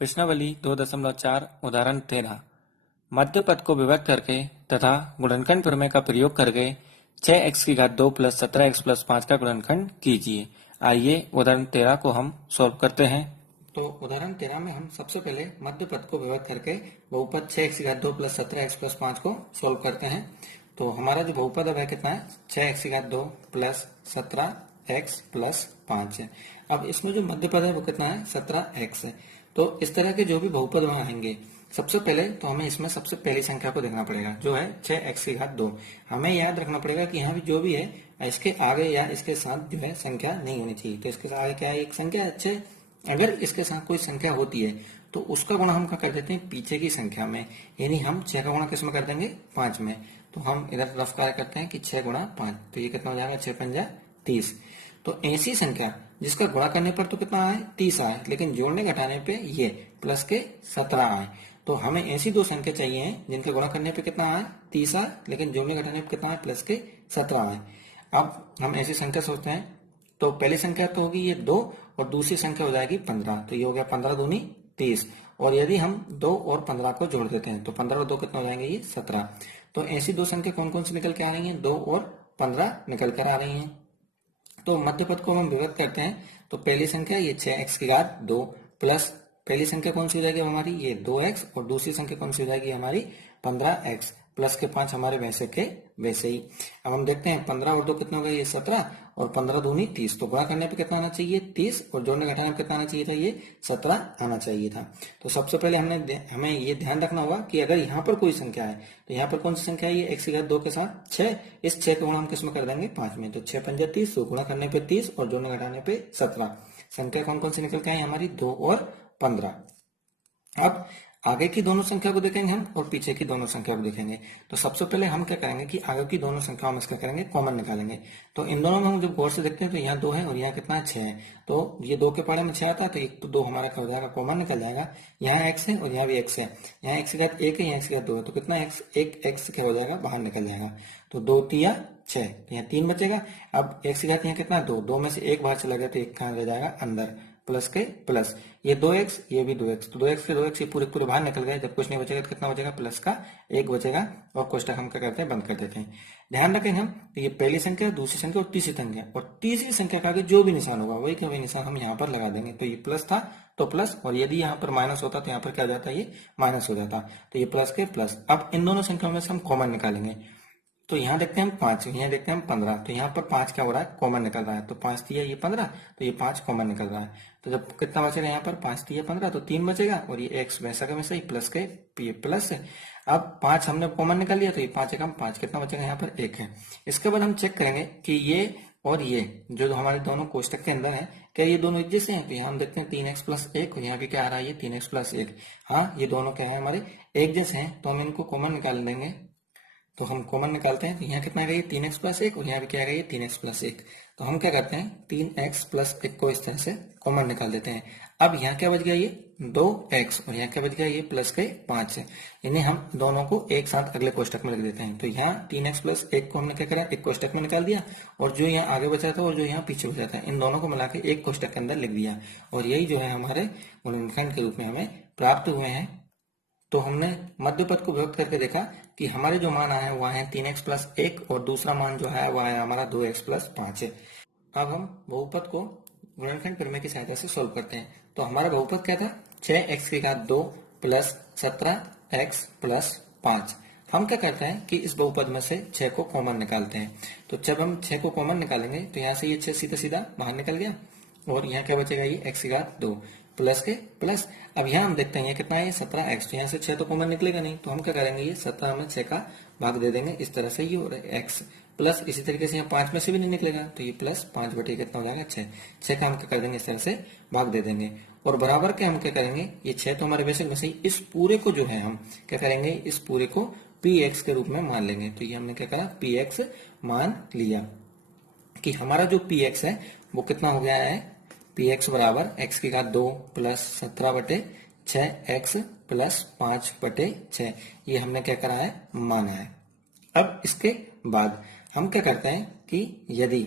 प्रश्नावली 2.4 उदाहरण 13 मध्य पद को विभक्त करके तथा गुणनखंड प्रमेय का प्रयोग करके 6x की घात 2 प्लस 17x प्लस 5 का गुणनखंड कीजिए। आइए उदाहरण 13 को हम सॉल्व करते हैं। तो उदाहरण 13 में हम सबसे पहले मध्य पद को विभक्त करके बहुपद 6x की घात 2 प्लस 17x प्लस 5 को सॉल्व करते हैं। तो हमारा जो बहुपद है वह कितना है, 6x की घात 2 प्लस 17x प्लस 5 है। अब इसमें जो मध्य पद है वो कितना है, 17x है। तो इस तरह के जो भी बहुपद वहां आएंगे, सबसे पहले तो हमें इसमें सबसे पहली संख्या को देखना पड़ेगा जो है 6x की घात 2। हमें याद रखना पड़ेगा कि यहाँ भी जो भी है इसके आगे या इसके साथ जो है संख्या नहीं होनी चाहिए। तो इसके आगे क्या है, एक संख्या है 6। अगर इसके साथ कोई संख्या होती है तो उसका गुणा हम क्या कर देते हैं, पीछे की संख्या में, यानी हम 6 का गुणा किस में कर देंगे, 5 में। तो हम इधर रफ कार्य करते हैं कि 6 गुणा 5, तो ये कितना हो जाएगा, 6 पंजा 30। तो ऐसी संख्या जिसका गुणा करने पर तो कितना आए, 30 आए, लेकिन जोड़ने घटाने पे ये प्लस के 17 आए। तो हमें ऐसी दो संख्या चाहिए जिनका गुणा करने पे कितना आए, 30 आए, लेकिन जोड़ने घटाने पे कितना आए, प्लस के 17 आए। अब हम ऐसी संख्या सोचते हैं, तो पहली संख्या तो होगी ये 2 और दूसरी संख्या हो जाएगी 15। तो ये हो गया 15 दूनी 30। और यदि हम 2 और 15 को जोड़ देते हैं तो 15 और 2 कितना हो जाएंगे, ये 17। तो ऐसी दो संख्या कौन कौन सी निकल के आ रही हैं, 2 और 15 निकल कर आ रही हैं। तो मध्य पद को हम विभक्त करते हैं। तो पहली संख्या ये 6x की घात 2 प्लस पहली संख्या कौन सी हो जाएगी हमारी, ये 2x, और दूसरी संख्या कौन सी हो जाएगी हमारी 15x प्लस के 5 हमारे वैसे के वैसे ही। अब हम देखते हैं 15 और 2 कितना हो गया, ये 17, और 15 दूनी 30। तो गुणा करने पे कितना आना चाहिए, 30, और जोड़ने घटाने पे कितना आना चाहिए था, ये 17 आना चाहिए था। तो सबसे पहले हमें ये ध्यान रखना होगा कि अगर यहाँ पर कोई संख्या है तो यहाँ पर कौन सी संख्या है, ये x की घात 2 के साथ 6। इस 6 का गुणा हम किसमें कर देंगे, 5 में। तो 6 पंजा 30, तो गुणा करने पे 30 और जोड़ने घटाने पे 17। संख्या कौन कौन सी निकल के आई हमारी, 2 और 15। अब आगे की दोनों संख्या को देखेंगे हम और पीछे की दोनों संख्या को देखेंगे। तो सबसे पहले हम क्या करेंगे कि आगे की दोनों संख्याओं में इसका करेंगे कॉमन निकालेंगे। तो इन दोनों में हम जब गौर से देखते हैं तो यहाँ 2 है और यहाँ कितना है, 6 है। तो ये 2 के पाड़े में 6 आता है, तो एक तो 2 हमारा क्या हो जाएगा, कॉमन निकल जाएगा। यहाँ x है और यहाँ भी x है। यहाँ x की घात 1 है, यहाँ x की घात 2 है, तो कितना x, एक x क्या हो जाएगा, बाहर निकल जाएगा। तो 2 तिया 6, तो यहाँ 3 बचेगा। अब x की घात यहाँ कितना है, 2, 2 में से 1 बाहर चला गया तो 1 कहाँ रह जाएगा, अंदर, प्लस के प्लस। ये 2x, ये भी 2x, तो 2x से 2x ये पूरे पूरे बाहर निकल गए। जब कुछ नहीं बचेगा तो कितना बचेगा, प्लस का 1 बचेगा, और कोष्टक हम क्या करते हैं, बंद कर देते हैं। ध्यान रखेंगे हम, तो ये पहली संख्या, दूसरी संख्या और तीसरी संख्या, और तीसरी संख्या का आगे जो भी निशान होगा वही का वही निशान हम यहाँ पर लगा देंगे। तो ये प्लस था तो प्लस, और यदि यहाँ पर माइनस होता तो यहाँ पर क्या हो जाता है, ये माइनस हो जाता। तो ये प्लस के प्लस। अब इन दोनों संख्याओं में से हम कॉमन निकालेंगे। तो यहाँ देखते हैं हम 5, यहाँ देखते हैं हम 15। तो यहाँ पर 5 क्या हो रहा है, कॉमन निकल रहा है। तो 5 दिया ये 15, तो ये 5 कॉमन निकल रहा है। तो जब कितना बचेगा यहाँ पर, 5 दिया 15, तो 3 बचेगा, और ये x वैसा का वैसा ही, प्लस के ये प्लस है। अब 5 हमने कॉमन निकाल लिया, तो ये 5 एकम 5, कितना बचेगा यहाँ पर, 1 है। इसके बाद हम चेक करेंगे कि ये और ये जो हमारे दोनों कोष्टक के अंदर है, क्या ये दोनों एक जैसे हैं। तो यहाँ हम देखते हैं 3x प्लस 1, और यहाँ भी क्या आ रहा है, ये 3x प्लस 1। हाँ, ये दोनों क्या है, हमारे एक जैसे हैं, तो हम इनको कॉमन निकाल देंगे। तो हम कॉमन निकालते हैं, तो यहाँ कितना आ गया, 3x प्लस 1, और यहाँ भी क्या आ गया, 3x प्लस 1। तो हम क्या करते हैं, 3x प्लस 1 को इस तरह से कॉमन निकाल देते हैं। अब यहाँ क्या बच गया, ये 2x, और यहाँ क्या बच गया, ये प्लस के 5 है। यानी हम दोनों को एक साथ अगले कोष्टक में लिख देते हैं। तो यहाँ 3x प्लस 1 को हमने क्या करा, एक कोष्टक में निकाल दिया, और जो यहाँ आगे बचा था और जो यहाँ पीछे बचा था, इन दोनों को मिला के एक कोष्टक के अंदर लिख दिया। और यही जो है हमारे गुणनखंड के रूप में हमें प्राप्त हुए हैं। तो हमने मध्य पद को विभक्त करके देखा कि हमारे जो मान आए हैं वो है 3x प्लस 1, और दूसरा मान जो है वो आया हमारा 2x प्लस 5 है। अब हम बहुपद को गुणनखंड प्रमेय की सहायता से सोल्व करते हैं। तो हमारा बहुपद क्या था, 6x की घात 2 प्लस 17x प्लस 5। हम क्या करते हैं कि इस बहुपद में से 6 को कॉमन निकालते हैं। तो जब हम 6 को कॉमन निकालेंगे तो यहाँ से ये 6 सीधा सीधा बाहर निकल गया, और यहाँ क्या बचेगा, ये x की घात 2 प्लस के प्लस। अब यहाँ हम देखते हैं ये कितना है, 17x। तो यहाँ से 6 तो कॉमन निकलेगा नहीं, तो हम क्या करेंगे, ये 17 में 6 का भाग दे देंगे, इस तरह से ये हो रहा है x प्लस। इसी तरीके से यहाँ 5 में से भी नहीं निकलेगा, तो ये प्लस 5 बटे कितना हो जाएगा, 6 का हम क्या कर देंगे, इस तरह से भाग दे देंगे। और बराबर के हम क्या करेंगे, ये 6 तो हमारे वैसे वैसे ही, इस पूरे को जो है हम क्या करेंगे, इस पूरे को px के रूप में मान लेंगे। तो ये हमने क्या करा, px मान लिया कि हमारा जो px है वो कितना हो गया है, px बराबर x की घात 2 प्लस 17 बटे 6x प्लस 5 बटे 6। ये हमने क्या करा है, माना है। अब इसके बाद हम क्या करते हैं कि यदि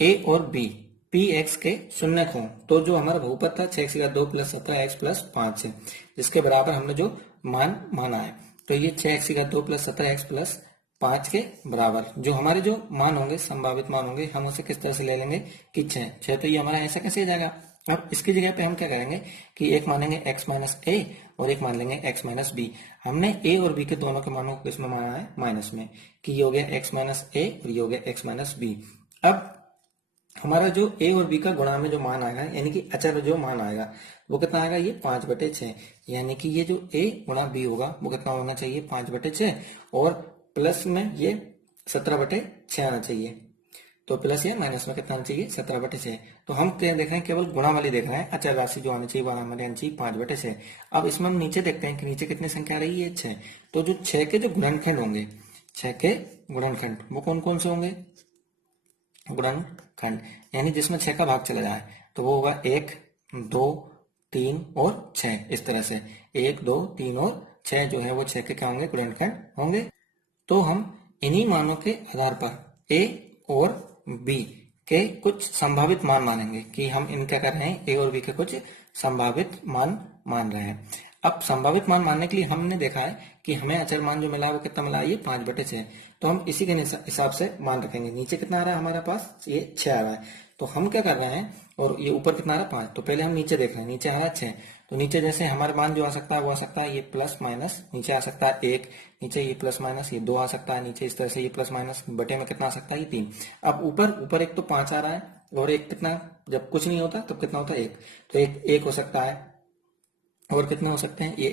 a और b पी एक्स के शून्य हों तो जो हमारा बहुपद था 6x की घात 2 प्लस 17x प्लस 5 है, जिसके बराबर हमने जो मान माना है, तो ये 6x की घात 2 प्लस 17x प्लस 5 के बराबर जो हमारे जो मान होंगे, संभावित मान होंगे, हम उसे किस तरह से ले लेंगे कि 6 तो ये हमारा ऐसा कैसे हो जाएगा। अब इसकी जगह पे हम क्या करेंगे कि एक मानेंगे x माइनस ए और एक मान लेंगे x माइनस बी। हमने a और b के दोनों के मानों को किसमें माना है, माइनस में, कि ये हो गया x माइनस ए और ये हो गया x माइनस बी। अब हमारा जो a और b का गुणा में जो मान आएगा, यानी कि अचर जो मान आएगा वो कितना आएगा, ये 5/6, यानी कि ये जो a गुणा b होगा वो कितना होना चाहिए, 5/6, और प्लस में ये 17/6 आना चाहिए। तो प्लस या माइनस में कितना आना चाहिए, 17/6। तो हम क्या देख रहे हैं, केवल गुणा वाली देख रहे हैं, अचर राशि जो आनी चाहिए वो हमारे आनी चाहिए 5/6। अब इसमें हम नीचे देखते हैं कि नीचे कितनी संख्या आ रही है, 6। तो जो 6 के जो गुणनखंड होंगे, 6 के गुणनखंड वो कौन कौन से होंगे, गुणनखंड यानी जिसमें 6 का भाग चला जाए, तो वो होगा 1, 2, 3 और 6। इस तरह से 1, 2, 3 और 6 जो है वो 6 के क्या होंगे, गुणनखंड होंगे। तो हम इन्हीं मानों के आधार पर a और b के कुछ संभावित मान मानेंगे कि हम इन क्या कर रहे हैं, a और b के कुछ संभावित मान मान रहे हैं। अब संभावित मान मानने के लिए हमने देखा है कि हमें अचर मान जो मिला है वो कितना मिला है, ये 5/6। तो हम इसी के हिसाब से मान रखेंगे। नीचे कितना आ रहा है हमारे पास, ये 6 आ रहा है। तो हम क्या कर रहे हैं, और ये ऊपर कितना आ रहा है, 5। तो पहले हम नीचे देख रहे हैं, नीचे आ रहा है 6। तो नीचे जैसे हमारे मान जो आ सकता है वो आ सकता है ये प्लस माइनस, नीचे आ सकता है 1, नीचे ये प्लस माइनस ये 2 आ सकता है, नीचे इस तरह से ये प्लस माइनस बटे में कितना आ सकता है, ये 3। अब ऊपर एक तो 5 आ रहा है, और एक कितना, जब कुछ नहीं होता तब कितना होता है 1। तो एक हो सकता है, और कितने हो सकते हैं, ये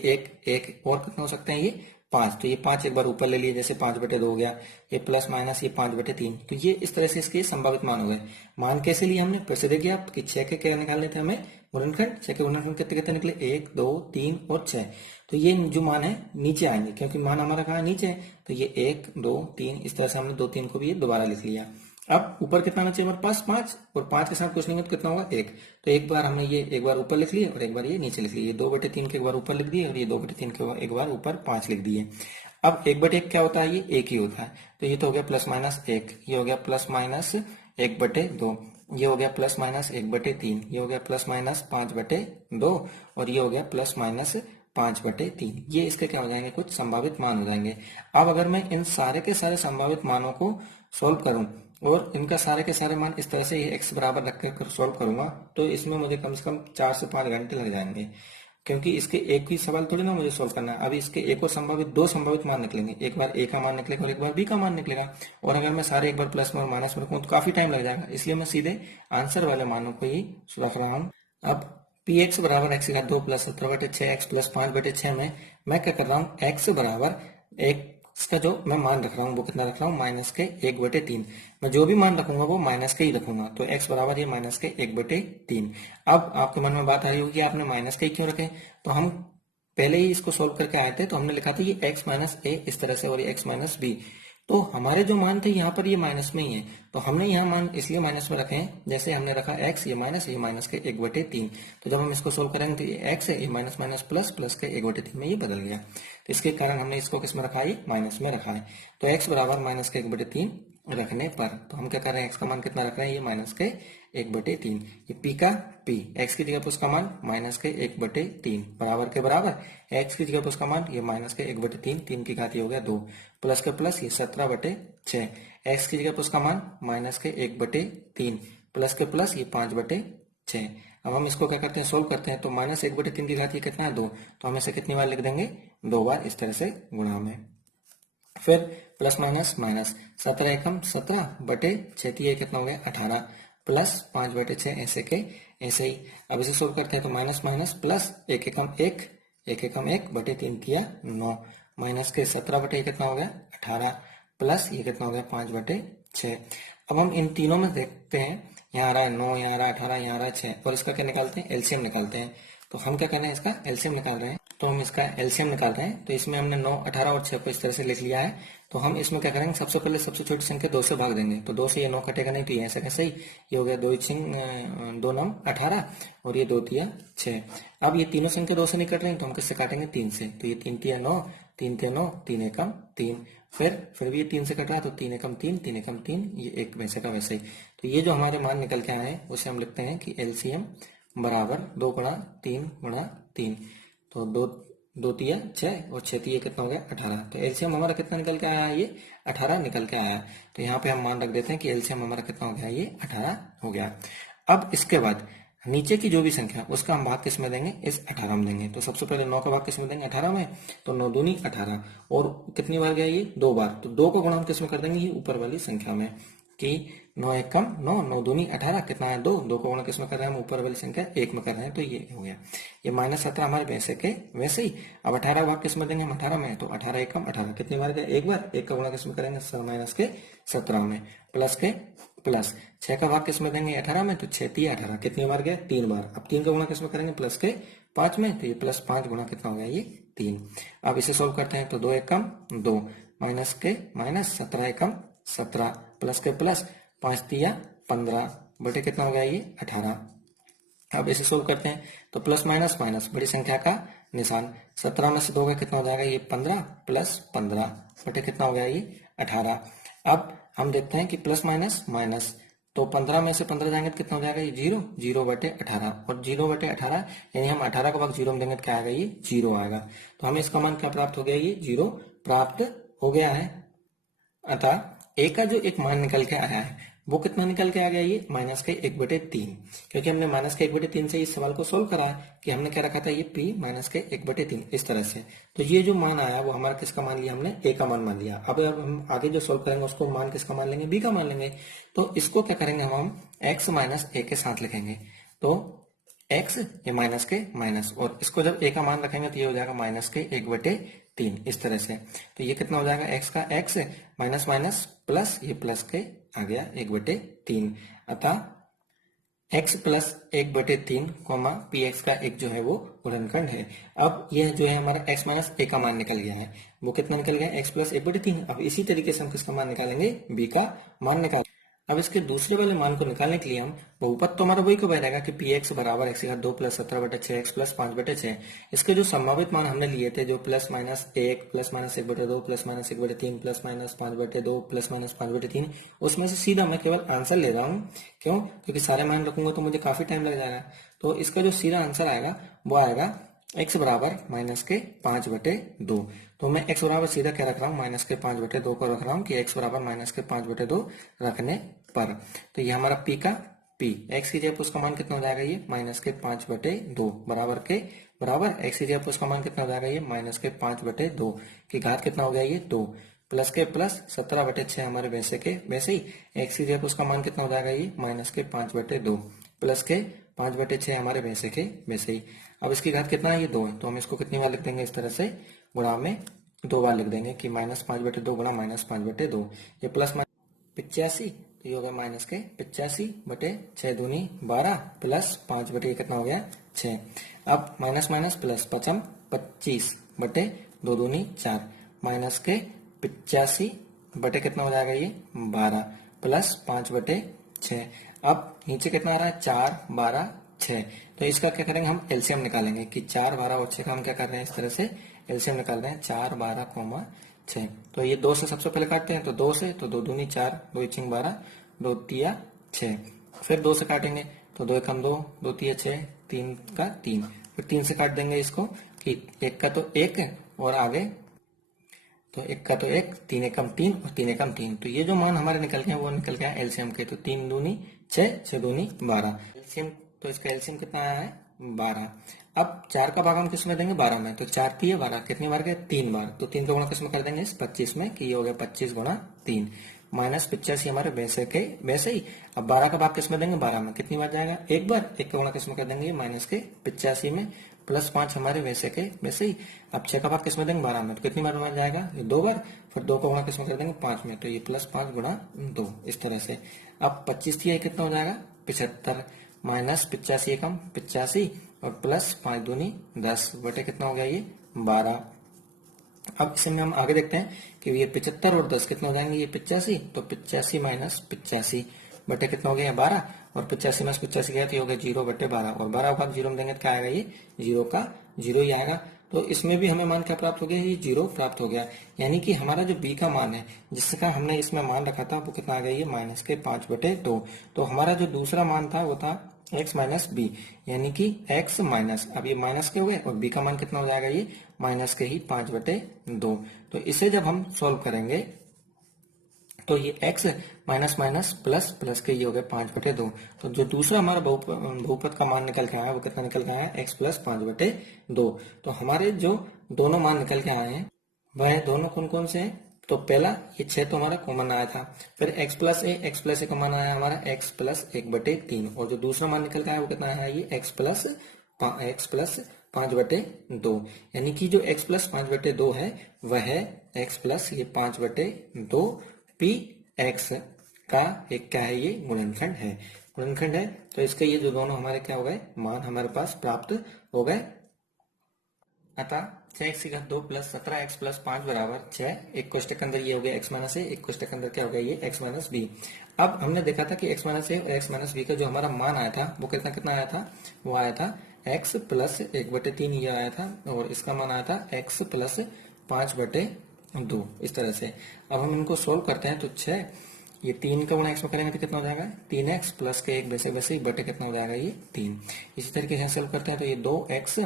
एक और कितने हो सकते हैं, ये 5। तो ये 5 एक बार ऊपर ले लिए, जैसे 5/2 हो गया, ये प्लस माइनस ये 5/3। तो ये इस तरह से इसके संभावित मान हो गए। मान कैसे लिए हमने, फिर से देखिए आप कि 6 के क्या निकालने थे हमें, गुणनखंड। 6 के गुणनखंड कितने कितने निकले, 1, 2, 3 और 6। तो ये जो मान है नीचे आएंगे, क्योंकि मान हमारा कहाँ नीचे है। तो ये 1, 2, 3 इस तरह से हमने 2, 3 को भी ये दोबारा लिख लिया। अब ऊपर कितना आना चाहिए हमारे पास, 5, और 5 के साथ कुछ नहीं है तो कितना होगा, 1। तो एक बार हमने ये एक बार ऊपर लिख लिए और एक बार ये नीचे लिख लिए। 2/3 के एक बार ऊपर लिख दिए और ये 2/3 के एक बार ऊपर 5 लिख दिए। अब 1/1 क्या होता है, ये 1 ही होता है। तो ये तो हो गया प्लस माइनस 1, ये हो गया प्लस माइनस 1/2, ये हो गया प्लस माइनस 1/3, ये हो गया प्लस माइनस 5/2, और ये हो गया प्लस माइनस 5/3। ये इसके क्या हो जाएंगे, कुछ संभावित मान हो जाएंगे। अब अगर मैं इन सारे के सारे संभावित मानों को सोल्व करूं और इनका सारे के सारे मान इस तरह से x बराबर रख कर सोल्व करूंगा, तो इसमें मुझे कम से कम 4 से 5 घंटे लग जाएंगे, क्योंकि इसके एक ही सवाल थोड़ी ना मुझे सोल्व करना है। अभी इसके एक और संभावित, 2 संभावित मान निकलेंगे, एक बार a का मान निकलेगा और एक बार b का मान निकलेगा। और अगर मैं सारे एक बार प्लस में और माइनस में रखूँ तो काफी टाइम लग जाएगा, इसलिए मैं सीधे आंसर वाले मानों को ही रख रहा हूँ। अब पी एक्स बराबर x की घात 2 प्लस 17/6 x प्लस 5/6 में मैं क्या कर रहा हूँ, x बराबर एक इसका जो मैं मान रख रहा हूँ वो कितना रख रहा हूँ, माइनस के 1/3। मैं जो भी मान रखूंगा वो माइनस के ही रखूंगा। तो x बराबर ये माइनस के 1/3। अब आपके मन में बात आ रही होगी कि आपने माइनस के ही क्यों रखे। तो हम पहले ही इसको सोल्व करके आए थे, तो हमने लिखा था ये x माइनस ए इस तरह से और ये x माइनस बी। तो हमारे जो मान थे यहाँ पर ये माइनस में ही है, तो हमने यहाँ मान इसलिए माइनस में रखे हैं, जैसे हमने रखा x, ये माइनस के 1/3। तो जब हम इसको सोल्व करेंगे तो ये x है, ये माइनस माइनस प्लस, प्लस के 1/3 में ये बदल गया। तो इसके कारण हमने इसको किस में रखा है, माइनस में रखा है। तो x बराबर माइनस के 1/3 रखने पर, तो हम क्या कर रहे हैं, x का मान कितना रख रहे हैं, ये माइनस के 1/3। ये p का p, x की जगह पर उसका मान माइनस के 1/3 बराबर के बराबर, x की जगह पर उसका मान ये माइनस के 1/3, 3 की घात हो गया 2, प्लस के प्लस ये 17/6, x की जगह पर उसका मान माइनस के 1/3, प्लस के प्लस ये 5/6। अब हम इसको क्या करते हैं, सोल्व करते हैं। तो माइनस 1/3 की घात ये कितना है, 2। तो हम इसे कितनी बार लिख देंगे, 2 बार इस तरह से गुणा में। फिर प्लस माइनस माइनस, 17 एकम 17/6, ये कितना हो गया 18, प्लस 5/6 ऐसे के ऐसे ही। अब इसे सोल्व करते हैं तो माइनस माइनस प्लस 1 एकम 1, 1 एकम 1/3 किया 9, माइनस के 17/, कितना हो गया 18, प्लस ये कितना हो गया 5/6। अब हम इन तीनों में देखते हैं, यहाँ आ रहा है 9, यहाँ आ रहा है 18, यहाँ आ रहा है 6, और इसका क्या निकालते हैं, एलसीएम निकालते हैं। तो हम क्या कर रहे हैं, इसका एलसीएम निकाल रहे हैं। तो हम इसका एलसीएम निकाल रहे हैं, तो इसमें हमने 9, 18 और 6 को इस तरह से लिख लिया है। तो हम इसमें क्या करेंगे, सबसे पहले सबसे छोटी संख्या 2 से भाग देंगे। तो 2 से ये 9 कटेगा नहीं, तो ये ऐसा कैसे ही, ये हो गया 2 2 9 18, और ये 2 तिया 6। अब ये तीनों संख्या 2 से नहीं कट रही, तो हम किससे काटेंगे, 3 से। तो ये 3 तिया 9, 3 तिया 9, 3 एकम 3। फिर भी ये 3 से कट रहा है, तो 3 एकम 3, 3 एकम 3, ये एक वैसे का वैसे ही। तो तो ये जो हमारे मान निकल के आए उसे हम लिखते हैं कि एलसीएम बराबर 2 गुणा 3 गुणा 3। तो दो दो तिया 6 और 6 तिया कितना हो गया 18। तो एलसीएम हमारा कितना निकल के आया, ये 18 निकल के आया। तो यहाँ पे हम मान रख देते हैं कि एलसीएम हमारा कितना हो गया, ये 18 हो गया। अब इसके बाद नीचे की जो भी संख्या उसका हम भाग किस में देंगे, इस 18 में देंगे। तो सबसे पहले 9 का भाग किस में देंगे, 18 में। तो 9 दूनी 18 और कितनी बार गया, ये 2 बार। तो 2 को गुणा हम किस में कर देंगे, ये ऊपर वाली संख्या में कि 9 एक कम 9, 9 दूनी 18 कितना है 2, 2 को गुणा किस में कर रहे हैं हम, ऊपर वाली संख्या 1 में कर रहे हैं। तो ये हो गया, ये -17 हमारे वैसे के वैसे ही। अब 18 का भाग किस में देंगे हम, 18 में। तो 18 एक कम 18 कितनी बार गया, एक बार। 1 का गुणा किस में करेंगे, -17 में। प्लस के प्लस 6 का भाग किस में देंगे, 18 में। तो 6 3 18 कितनी बार गया, 3 बार। अब 3 का गुणा किस में करेंगे, प्लस के 5 में। तो ये +5 गुणा कितना हो गया, ये 3। अब इसे सोल्व करते हैं तो 2 एक कम 2, माइनस के माइनस 17 एक कम 17, प्लस के प्लस 5 तिया 15 बटे कितना हो गया, ये 18। अब इसे सोल्व करते हैं तो प्लस माइनस माइनस बड़ी संख्या का निशान। 17 में से 2 गया कितना हो जाएगा, ये 15 प्लस 15 बटे कितना हो गया, ये 18। अब हम देखते हैं कि प्लस माइनस माइनस, तो 15 में से 15 जाएंगे तो कितना हो जाएगा, ये 0, 0 बटे 18। और 0 बटे 18 यानी हम 18 का भाग 0 में देंगे तो क्या आएगा, ये 0 आएगा। तो हमें इसका मान क्या प्राप्त हो गया, ये 0 प्राप्त हो गया है। अतः ए का जो एक मान निकल के आया है वो कितना निकल के आ गया, ये -1/3। क्योंकि हमने -1/3 से इस सवाल को सोल्व करा कि हमने क्या रखा था, ये p -1/3 इस तरह से। तो ये जो मान आया वो हमारा किसका मान लिया, हमने a का मान मान लिया। अब हम आगे जो सोल्व करेंगे उसको मान किसका मान लेंगे, b का मान लेंगे। तो इसको क्या करेंगे हम x - a के साथ लिखेंगे। तो x ये माइनस के माइनस, और इसको जब a का मान रखेंगे तो ये हो जाएगा -1/3 इस तरह से। तो ये कितना हो जाएगा, x का x माइनस माइनस प्लस, ये प्लस के आ गया 1/3। अतः x प्लस 1/3 कॉमा px का एक जो है वो गुणनखंड है। अब यह जो है हमारा x माइनस a का मान निकल गया है, वो कितना निकल गया, x प्लस 1/3। अब इसी तरीके से हम किसका मान निकालेंगे, b का मान निकाल। अब इसके दूसरे वाले मान को निकालने के लिए हम बहुपद तो हमारा वही को रहेगा कि px बराबर x का 2 + 17/6 x + 5/6। इसके जो संभावित मान हमने लिए थे जो +-1 +-1/2 +-1/3 +-5/2 +-5/3, उसमें से सीधा मैं केवल आंसर ले रहा हूँ। क्यों, क्योंकि सारे मान रखूंगा तो मुझे काफी टाइम लग जाएगा। तो इसका जो सीधा आंसर आएगा वो आएगा x बराबर -5/2। तो मैं x बराबर सीधा क्या रख रहा हूँ, -5/2 को रख रहा हूँ कि x बराबर -5/2 रखने पर। तो ये हमारा p का p, x की जगह उसका मान कितना हो जाएगा, ये -5/2 बराबर x की जगह उसका मान कितना हो जाएगा, ये -5/2 की घात कितना हो गया, ये 2, प्लस के प्लस 17/6 हमारे वैसे के वैसे ही। x की जगह उसका मान कितना हो जाएगा, ये -5/2 प्लस के 5/6 हमारे वैसे के वैसे ही। अब इसकी घात कितना है, ये 2 है। तो हम इसको कितनी बार लिख देंगे, इस तरह से गुणा में 2 बार लिख देंगे कि -5/2 गुणा -5/2, ये प्लस 85। तो ये हो गया माइनस के 85/6 दूनी 12 प्लस 5 बटे कितना हो गया 6। अब माइनस माइनस प्लस 5 25/2 दूनी 4 माइनस के 85 बटे कितना हो जाएगा, ये 12 प्लस 5/6। अब नीचे कितना आ रहा है, 4 12 6। तो इसका क्या करेंगे, हम एलसीएम निकालेंगे कि 4 12 और 6 का हम क्या कर रहे हैं, इस तरह से एलसीएम निकाल रहे हैं। 4 12 6। तो ये 2 से सबसे पहले काटते हैं, तो 2 से, तो 2 दूनी 4 2 × 12 2 तिया 6। फिर 2 से काटेंगे तो 2 × 2 2 तिया 6 3 का 3। फिर 3 से काट देंगे इसको कि 1 का तो 1 और आगे तो 1 का तो 1, 3 एकम 3 और 3 एकम 3। तो ये जो मान हमारे निकल गए वो निकल गया एलसीएम के। तो 3 दूनी 6 6 दूनी 12 एलसीएम। तो इसका एलसीएम कितना आया है, 12। अब 4 का भाग हम किस में देंगे, 12 में। तो 4 तिया 12 कितनी बार गया, 3 बार। तो 3 का गुणा किस में कर देंगे, इस 25 में, कि ये हो गया 25 × 3 -85 हमारे वैसे के वैसे ही। अब 12 का भाग किस में देंगे, 12 में। कितनी बार जाएगा, एक बार। 1 का गुणा किस में कर देंगे, -85 में, प्लस 5 हमारे वैसे के वैसे ही। अब 6 का भाग किस में देंगे, 12 में। तो कितनी बार बन जाएगा, ये 2 बार। फिर 2 का गुणा किस में कर देंगे, 5 में। तो ये +5 × 2 इस तरह से। अब 25 तिया कितना हो जाएगा, 75 -85 एकम 85 और प्लस 5 दूनी 10 बटे कितना हो गया, ये 12। अब इसे में हम आगे देखते हैं कि ये 75 और 10 कितना हो जाएंगे, ये 85। तो 85 - 85 बटे कितना हो गया, 12। और 85 - 85 गया तो ये हो गया 0/12 और 12 भाग 0 में देंगे तो क्या आएगा, ये 0 का 0 ही आएगा। तो इसमें भी हमें मान क्या प्राप्त हो गया, ये 0 प्राप्त हो गया। यानी कि हमारा जो b का मान है जिसका हमने इसमें मान रखा था वो कितना आ गया, ये -5/2। तो हमारा जो दूसरा मान था वो था x माइनस बी, यानी कि x माइनस, अब ये माइनस के हो गए और b का मान कितना हो जाएगा, ये माइनस के ही 5/2। तो इसे जब हम सॉल्व करेंगे तो ये x minus minus plus plus के ये हो गए 5/2। तो जो दूसरा हमारा बहुपद का मान निकल के आया वो कितना निकल के आया, x प्लस 5/2। तो हमारे जो दोनों मान निकल के आए हैं वह दोनों कौन कौन से हैं, तो पहला ये 6 तो हमारा कॉमन आया था, फिर x प्लस ए का मान आया हमारा x प्लस 1/3, और जो दूसरा मान निकल के आया वो कितना आया, ये x प्लस 5/2। यानी कि जो x प्लस 5/2 है वह है x प्लस ये 5/2 पी एक्स का एक क्या है, ये गुणनखंड है। तो इसके ये जो दोनों हमारे क्या हो गए, मान हमारे पास प्राप्त हो गए। अतः 6x2 प्लस 17x प्लस 5 बराबर 6। एक कोष्टक के अंदर ये हो गया x माइनस ए, एक कोष्टक के अंदर क्या हो गया, ये x माइनस बी। अब हमने देखा था कि x माइनस ए और x माइनस बी का जो हमारा मान आया था वो कितना आया था, वो आया था x प्लस 1/3 ये आया था, और इसका मान आया था x प्लस 5/2, इस तरह से। अब हम इनको सोल्व करते हैं तो 6 ये 3 का गुणा x में करेंगे तो कितना हो जाएगा, 3x प्लस के एक वैसे बटे कितना हो जाएगा, ये 3। इसी तरीके से सोल्व करते हैं तो ये 2x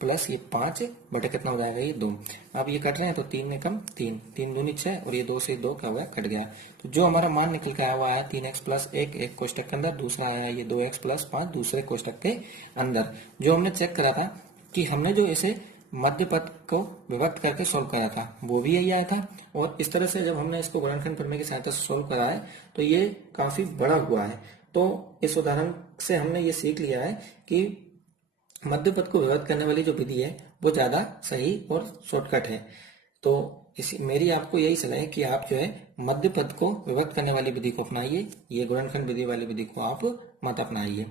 प्लस ये 5 बटे कितना हो जाएगा, ये 2। अब ये कट रहे हैं तो 3 में कम 3, 3 दूनी 6, और ये 2 से 2 क्या हुआ, कट गया। तो जो हमारा मान निकल के आया हुआ आया 3x प्लस 1 एक कोष्टक के अंदर, दूसरा आया ये 2x प्लस 5 दूसरे कोष्टक के अंदर। जो हमने चेक करा था कि हमने जो इसे मध्य पद को विभक्त करके सोल्व करा था वो भी यही आया था, और इस तरह से जब हमने इसको गुणनखंड प्रमेय की सहायता से सोल्व करा है तो ये काफी बड़ा हुआ है। तो इस उदाहरण से हमने ये सीख लिया है कि मध्य पद को विभक्त करने वाली जो विधि है वो ज्यादा सही और शॉर्टकट है। तो मेरी आपको यही सलाह है कि आप जो है मध्य पद को विभक्त करने वाली विधि को अपनाइए, ये गुणनखंड विधि वाली विधि को आप मत अपनाइए।